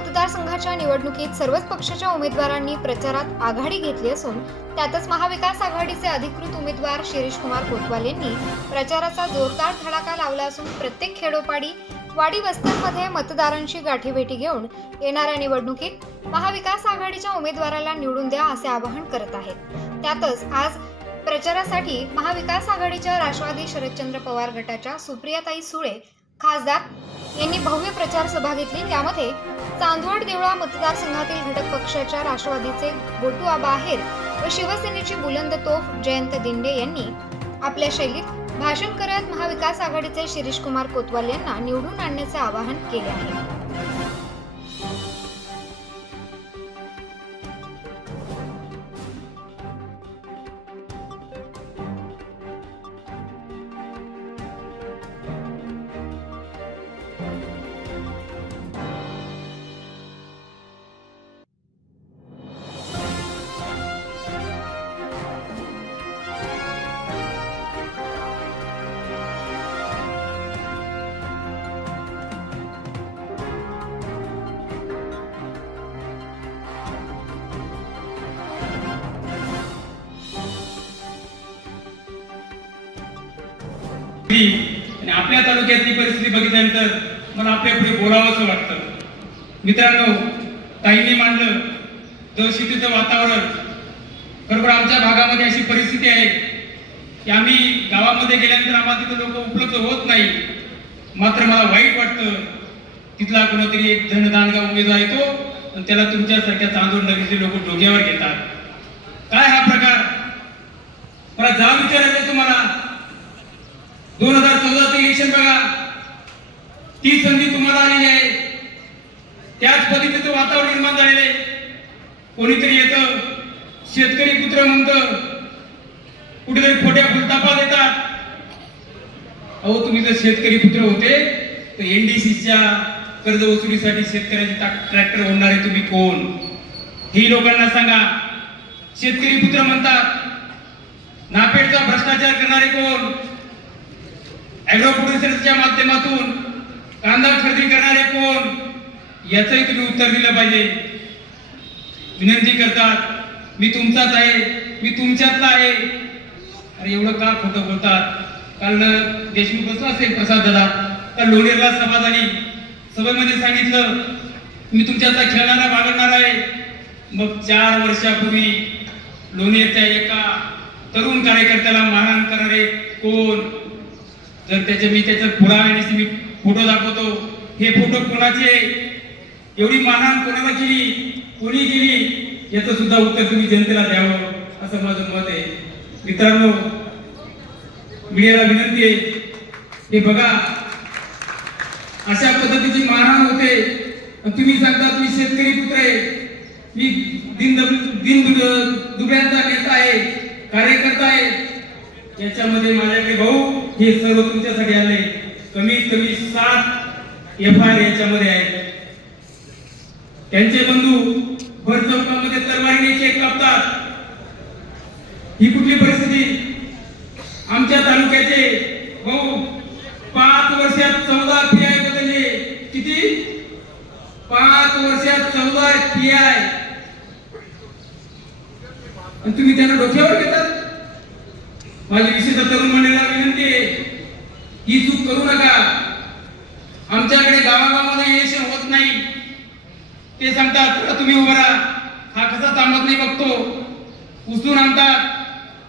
मतदारसंघाच्या निवडणुकीत सर्वच पक्षाच्या उमेदवारांनी प्रचारात आघाडी घेतली असून त्यातच महाविकास आघाडीचे अधिकृत उमेदवार शिरीष कुमार कोतवाल यांनी प्रचाराचा जोरदार धडाका लावला असून प्रत्येक खेडोपाडी वाडी वस्त्यांमध्ये मतदारांची गाठीभेटी घेऊन येणाऱ्या निवडणुकीत महाविकास आघाडीच्या उमेदवाराला निवडून द्या असे आवाहन करत आहेत। त्यातच आज प्रचारासाठी महाविकास आघाडीच्या राष्ट्रवादी शरदचंद्र पवार गटाच्या सुप्रियाताई सुळे खासदार यांनी भव्य प्रचार सभा घेतली। त्यामध्ये चांदवड देवळा मतदारसंघातील घटक पक्षाच्या राष्ट्रवादीचे गोटू आबा आहेर व शिवसेनेची बुलंद तोफ जयंत दिंडे यांनी आपल्या शैलीत भाषण करत महाविकास आघाडीचे शिरीष कुमार कोतवाल यांना निवडून आणण्याचे आवाहन केले आहे। आणि आपल्या तालुक्यातली परिस्थिती बघितल्यानंतर मला आपल्या पुढे बोलावंसं वाटतं। मित्रांनो, ताईंनी मांडलं दहशतीचं वातावरण। खरोखर आमच्या भागामध्ये अशी परिस्थिती आहे की आम्ही गावामध्ये गेल्यानंतर आम्हाला तिथे लोक उपलब्ध होत नाही। मात्र मला वाईट वाटतं, तिथला कोणतरी एक धनदानगा उमेदवार येतो आणि त्याला तुमच्यासारख्या चांदोड नगरीचे लोक डोक्यावर घेतात। काय हा प्रकार? मला जा विचारायचं तुम्हाला, 2014चं इलेक्शन बघा, ती संधी तुम्हाला आलेली आहे। त्याच पद्धतीचं वातावरण निर्माण झालेलं आहे। कोणीतरी येतं, शेतकरी पुत्र म्हणतं, कुठेतरी खोट्या फुलतापा देतात। अहो, तुम्ही जर शेतकरी पुत्र होते तर एनडीसीच्या कर्ज वसुलीसाठी शेतकऱ्याचे ट्रॅक्टर होणारे तुम्ही कोण ही लोकांना सांगा। शेतकरी पुत्र म्हणतात, नापेडचा भ्रष्टाचार करणारे कोण? ॲग्रो प्रोड्युसर्सच्या माध्यमातून कांदा खरेदी करणारे कोण? याचंही तुम्ही उत्तर दिलं पाहिजे। विनंती करतात, मी तुमचाच आहे, मी तुमच्यातला आहे। अरे एवढं का खोटं बोलतात? काल देशमुख बसला असेल प्रसाद दादा, तर लोणेरला सभा झाली, सभेमध्ये सांगितलं मी तुमच्यातला खेळणारा बागडणार आहे। मग 4 वर्षापूर्वी लोणेरच्या एका तरुण कार्यकर्त्याला मारहाण करणारे कोण? जर त्याचा पुराव्याने मी फोटो दाखवतो, हे फोटो कोणाचे? एवढी मारहाण कोणाला केली, कोणी केली, याचं सुद्धा उत्तर तुम्ही जनतेला द्यावं असं माझं मत आहे। मित्रांनो, मीडियाला विनंती आहे, हे बघा अशा पद्धतीची मारहाण होते। तुम्ही सांगता तुम्ही शेतकरी पुत्र आहे, मी दिन दुबळ्यांचा नेता आहे, कार्यकर्ता आहे। याच्यामध्ये माझ्याकडे भाऊ हे सर्व तुमच्यासाठी आले। कमीत कमी 7 FIR याच्यामध्ये आहेत। त्यांचे बंधू भर चौकामध्ये तलवारीने केक कापतात। ही कुठली परिस्थिती? आमच्या तालुक्याचे भाऊ 5 वर्षात 14 PI बदलले। किती? 5 वर्षात 14 PI। आणि तुम्ही त्यांना डोक्यावर घेतात। माझी विशेष तरुण मंडळीला विनंती आहे, ही चूक करू नका। आमच्याकडे गावागावामध्ये इलेक्शन होत नाही, ते सांगतात तुम्ही उभा राहा, हा कसा थांबत नाही बघतो, उचलून आणतात।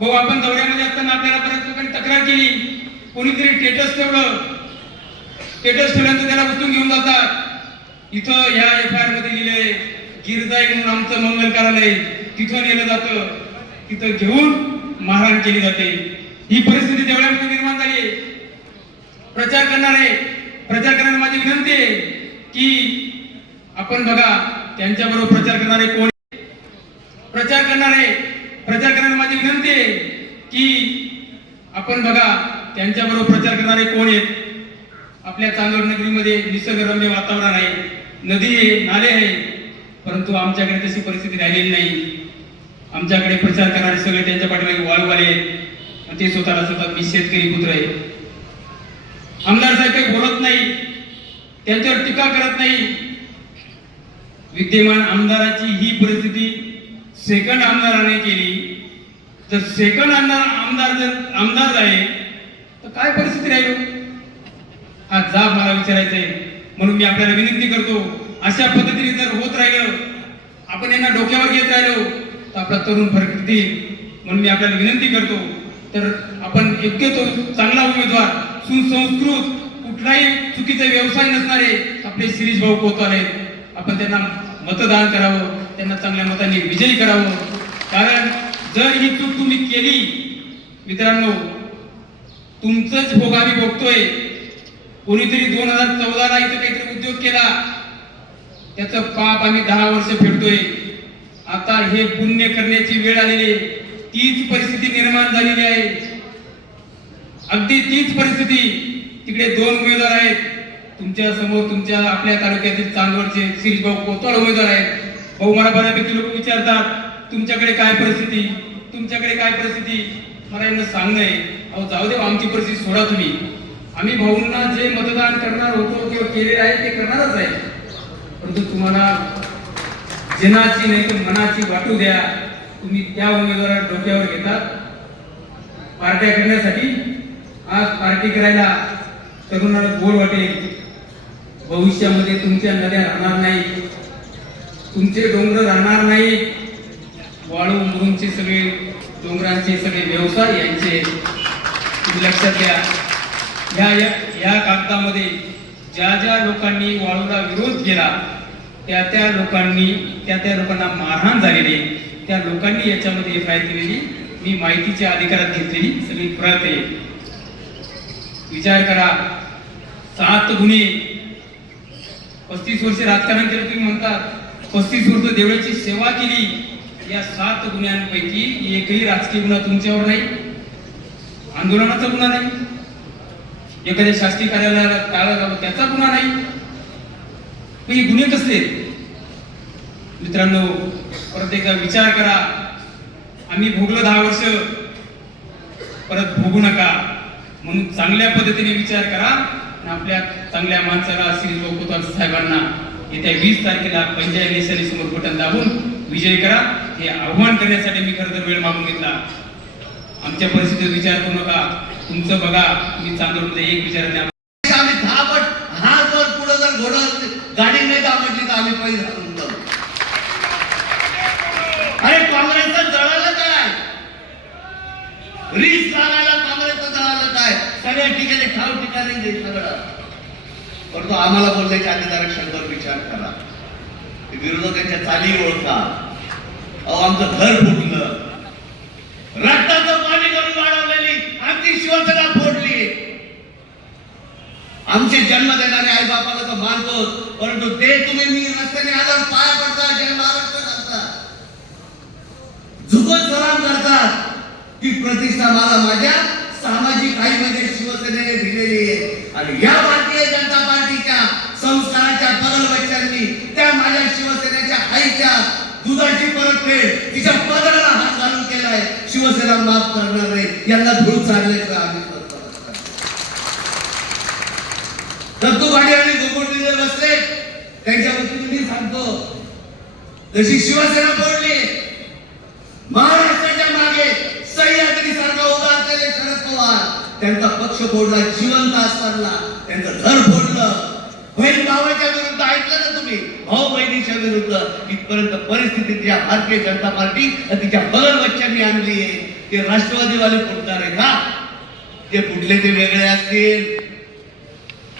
भाऊ, आपण दौऱ्यामध्ये असताना आपल्याला बऱ्याच लोकांनी तक्रार केली, कोणीतरी स्टेटस ठेवल्यानंतर त्याला उचलून घेऊन जातात। इथं ह्या FIR मध्ये लिहिलंय गिरजाई म्हणून आमचं मंगल कार्यालय, तिथं नेलं जातं, तिथं घेऊन मारहाण केली जाते। ही परिस्थिती देवळामध्ये निर्माण झाली आहे। प्रचार करणारे माझी विनंती आहे की आपण बघा त्यांच्याबरोबर प्रचार करणारे कोण? प्रचार करणारे माझी विनंती आहे की आपण बघा त्यांच्याबरोबर प्रचार करणारे कोण आहेत? आपल्या चांदवड नगरीमध्ये निसर्गरम्य वातावरण आहे, नदी आहे, नाले आहे, परंतु आमच्याकडे तशी परिस्थिती राहिलेली नाही। आमच्याकडे प्रचार करणारे सगळे त्यांच्या पाठीमागे वाळवाले आहेत। ते स्वतः मी शेतकरी पुत्र आहे। आमदार साहेब काही बोलत नाही, त्यांच्यावर टीका करत नाही। विद्यमान आमदाराची ही परिस्थिती सेकंड आमदाराने केली तर सेकंड आमदार जर आमदार आहे तर काय परिस्थिती राहील? हा जाब मला विचारायचा आहे. म्हणून मी आपल्याला विनंती करतो, अशा पद्धतीने जर होत राहिलं, आपण यांना डोक्यावर घेत राहिलो तर आपला तरुण फरक येईल. म्हणून मी आपल्याला विनंती करतो, तर आपण योग्य तो चांगला उमेदवार, सुसंस्कृत, कुठलाही चुकीचा व्यवसाय नसणारे आपले शिरीष भाऊ कोतवाल आहेत, आपण त्यांना मतदान करावं, त्यांना चांगल्या मतांनी विजयी करावं. कारण जर ही चूक तुम्ही केली मित्रांनो, तुमचंच भोग आम्ही भोगतोय. कोणीतरी 2014ला इथं काहीतरी उद्योग केला, त्याचं पाप आम्ही 10 वर्ष फेडतोय. आता हे पुण्य करण्याची वेळ आलेली आहे. तीच परिस्थिती निर्माण झालेली आहे, अगदी तीच परिस्थिती. तिकडे 2 उमेदवार आहेत तुमच्या समोर, तुमच्या आपल्या तालुक्यातील चांदवडचे शिरीष भाऊ कोतवाल उमेदवार आहेत. भाऊ, मला बऱ्यापैकी लोक विचारतात तुमच्याकडे काय परिस्थिती, तुमच्याकडे काय परिस्थिती. मला यांना सांगणं आहे, अहो जाऊ दे, आमची परिस्थिती सोडा तुम्ही. आम्ही भाऊंना जे मतदान करणार होतो किंवा केलेले आहे ते करणारच आहे. परंतु तुम्हाला जनाची नाही तर मनाची वाटू द्या. तुम्ही त्या उमेदवाराला डोक्यावर घेतात पार्ट्या करण्यासाठी. आज पार्टी करायला तरुणाला गोड वाटेल, भविष्यामध्ये तुमच्या नद्या राहणार नाही, तुमचे डोंगर राहणार नाही. वाळू मुरुमचे सगळे डोंगरांचे सगळे व्यवसाय यांचे तुम्ही लक्षात घ्या. या कागदामध्ये ज्या ज्या लोकांनी वाळूला विरोध केला त्या लोकांना मारहाण झालेली, त्या लोकांनी याच्यामध्ये FIR केलेली, मी माहितीच्या अधिकारात घेतलेली सगळी प्रत आहे. विचार करा, 7 गुन्हे, 35 वर्ष राजकारण केलं तुम्ही म्हणतात, 35 वर्ष देवळाची सेवा केली. या 7 गुन्ह्यांपैकी एकही राजकीय गुन्हा तुमच्यावर नाही, आंदोलनाचा गुन्हा नाही, एखाद्या शासकीय कार्यालयाला टाळा लावला त्याचा गुन्हा नाही. हे गुन्हे कसले? मित्रांनो, परत एकदा विचार करा. आम्ही भोगलो 10 वर्ष, परत भोगू नका. म्हणून चांगल्या पद्धतीने विचार करा आणि आपल्या चांगल्या माणसाला श्री कोतवाल साहेबांना येत्या 20 तारखेला पंजाब नेशनल समोर बटन दाबून विजयी करा. हे आव्हान करण्यासाठी मी खरं तर वेळ मागून घेतला. आमच्या परिस्थितीत विचार करू नका, तुमचं बघा. तुम्ही चांदवडमध्ये एक विचाराने आम्ही 10 पट हा जर पुढे जर घोडं गाडी नाही दाबली तर आम्ही पैसे घालून जाऊ. अरे काँग्रेसचं जळालं काय? रीस लागायला काँग्रेसचं जळालं काय? सगळ्या ठिकाणी ठिकाणी दे सगळं. परंतु आम्हाला बोलण्याच्या आधी जरा क्षणभर विचार करा. विरोधकांच्या चाली ओळखा. अहो, आमचं घर फुटलं, रक्ताचं पाणी करून वाढवलेली आमची शिवसेना फोडली. आमचे जन्म देणारे आई बापाला तर मानतो, परंतु ते तुम्ही मी रस्त्याने आल्यावर पाया पडता, जय महाराष्ट्र करता, झुकत सलाम करतात. ती प्रतिष्ठा मला माझ्या सामाजिक आईमध्ये शिवसेनेने दिलेली आहे. आणि या भारतीय जनता पार्टीच्या संस्काराच्या बगलबच्च्यांनी त्या माझ्या शिवसेनेच्या आईच्या दुधाची परतफेड तिच्या पदराला हात घालून केलाय. शिवसेना माफ करणार नाही. यांना धूळ चालल्याचं आम्ही दत्तूवाडी आणि गोकुळमध्ये बसले त्यांच्या वतीने मी सांगतो, जशी शिवसेना फोडली, महाराष्ट्राच्या मागे सह्याद्री सारखा उभा असलेले शरद पवार त्यांचा पक्ष फोडला. जिवंत असताना त्यांचं घर फोडलं. बहीण भावाच्या विरुद्ध ऐकलं ना तुम्ही, भाऊ बहिणीच्या विरुद्ध. इथपर्यंत परिस्थिती या भारतीय जनता पार्टी तिच्या बगलबच्च्यांनी आणली आहे. ते राष्ट्रवादीवाले फुटणार आहे का? ते फुटले ते वेगळे असतील,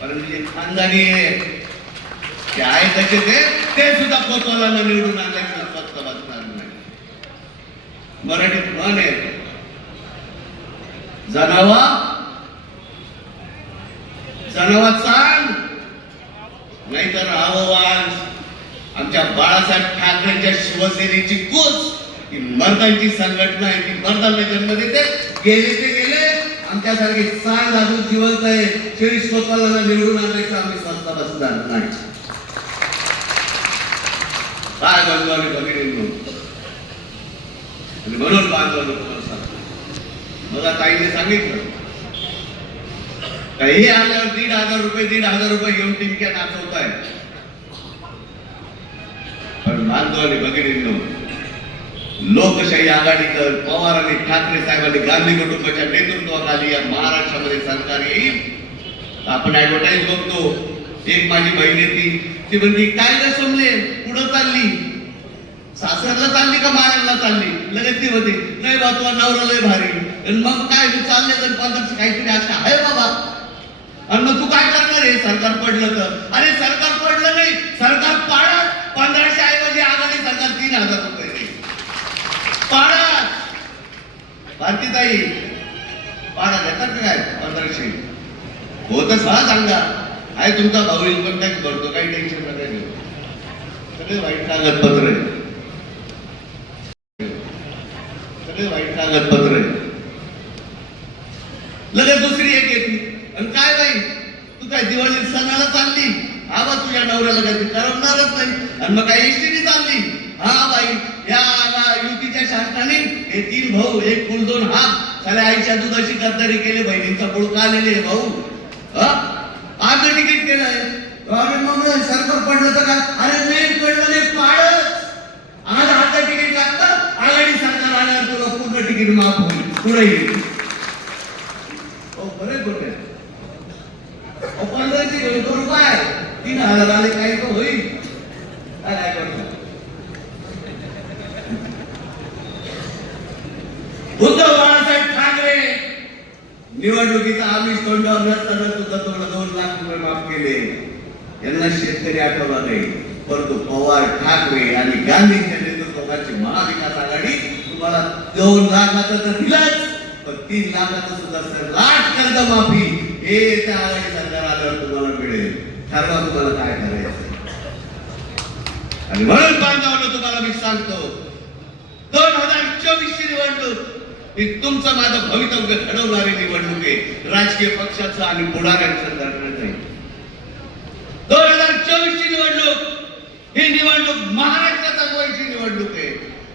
परंतु जे खानदानी आहे ते आहे तसे ते सुद्धा कोतवालांना निवडून आणल्याशिवाय फक्त बसणार नाही. मराठीत म्हण आहे, जनावा सांग नाहीतर आव्हान. आमच्या बाळासाहेब ठाकरेंच्या शिवसेनेची कूच ही मर्दांची संघटना आहे. ती मर्दांना जन्म देते. गेले ते गेले. आमच्यासारखे सांग अजून जिवंत आहे. शिरीष कोतवालांना निवडून आणल्याचं आम्ही स्वतः बसणार नाही. काय बंधू आम्ही भगिनी आणि म्हणून बांधव मला ताईने सांगितलं, काही आल्यावर 1,500 रुपये घेऊन टिमक्या नाचवताय. बांधव आणि भगिनींनो, लोकशाही आघाडीकर पवार आणि ठाकरे साहेबांनी गांधी कुटुंबाच्या नेतृत्वाखाली या महाराष्ट्रामध्ये सरकार येईल. आपण ऍडव्हर्टाईज बघतो. एक माझी बहीण येते, ती म्हणते काय ग समले पुढं चालली, सासरला चालली का मारायला चालली? लगेच ती म्हणते नाही बा तुझा नवरा लय भारी. आणि मग काय तू चालले तर पंधराशे काहीतरी अशा आहे बाबा. आणि मग तू काय करणार आहे सरकार पडलं तर? अरे सरकार पडलं नाही, सरकार पाडत 1500 ऐवजी आघाडी सरकार 3000 रुपये देईल. पाडत भारतीताई पाडा देतात का काय 1500? होतच हा सांगा. आहे तुमचा भाऊ इन्कम टॅक्स भरतो, काही टेन्शन नका घेऊ. सगळे वाईट कागदपत्र आहे, सगळे वाईट कागदपत्र आहे. लगेच दुसरी एक येते आणि काय बाई तू काय दिवाळी सणाला चालली? हा बा तुझ्या नवऱ्याला काय करवणारच नाही. आणि मग काय एसटीने चालली? हा बाई या युतीच्या शासनाने हे 3 भाऊ 1 फुल 2 हात साल्या आईच्या दुधाची गद्दारी केली, बहिणींचा पुळका आलेले भाऊ. आज तिकीट केलंय. अरे मग सरकार पडलं तर काय? अरे नाही पडलं नाही, पाळच. आज आता तिकीट लागतं, आघाडी सरकार आल्यावर तुला पूर्ण तिकीट माफ होईल. पुढे येईल. हो बरे कुठे 1500 रुपये 3000 आले काही तर होईल. काय करतो उद्धव बाळासाहेब ठाकरे निवडणुकीचा आमिष तोंडावर नसताना सुद्धा थोडं 2 लाख रुपये माफ केले. यांना शेतकरी आठवला नाही, परंतु पवार ठाकरे आणि गांधींच्या नेतृत्वाची महाविकास आघाडी तुम्हाला 2 लाखाचं तर दिलंच, पण 3 लाखाचं सुद्धा लाट कर्ज माफी हे त्या आघाडी सरकार आल्यावर तुम्हाला मिळेल. ठरवा तुम्हाला काय करायचं. आणि म्हणून बांधवांना तुम्हाला मी सांगतो 2024 ची निवडणूक ही तुमचं माझं भवितव्य घडवणारी निवडणूक आहे. राजकीय पक्षाचं आणि पुढाऱ्यांचं दरम्यान नाही. 2024 ची निवडणूक ही निवडणूक महाराष्ट्राचा जगवायची निवडणूक आहे.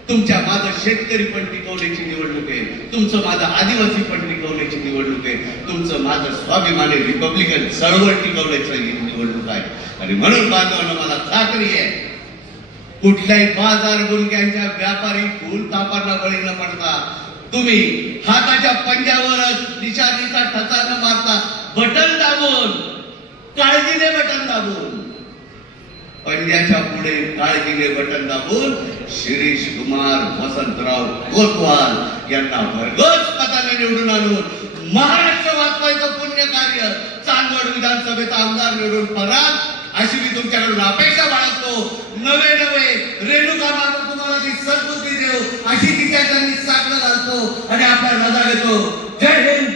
तुमच्या माझं शेतकरी पण टिकवण्याची निवडणूक आहे. तुमचं माझं आदिवासी पण टिकवण्याची निवडणूक आहे. तुमचं माझं स्वाभिमानी रिपब्लिकन चळवळ टिकवण्याची निवडणूक आहे. आणि म्हणून बांधवांना मला खात्री आहे कुठल्याही बाजार गुंग्यांच्या व्यापारी फुल तापांना बळी न पडता तुम्ही हाताच्या पंजावरच निशाणीचा ठसा न मारता बटन दाबून, काळजीने बटन दाबून, पंजाच्या पुढे काळजीने बटन दाबून शिरीष कुमार वसंतराव कोतवाल यांना भरघोस मताने निवडून आणून महाराष्ट्र वाचवायचं पुण्य कार्य चांदवड विधानसभेचा आमदार निवडून परात अशी मी तुमच्याकडून अपेक्षा बाळगतो. नवे रेणुका माता तुम्हाला ती सद्बुद्धी देऊ अशी तिच्या त्यांनी साकडं घालतो आणि आपल्या रजा घेतो. जय हिंद,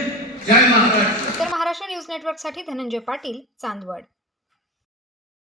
जय महाराष्ट्र. उत्तर महाराष्ट्र न्यूज नेटवर्कसाठी धनंजय पाटील, चांदवड.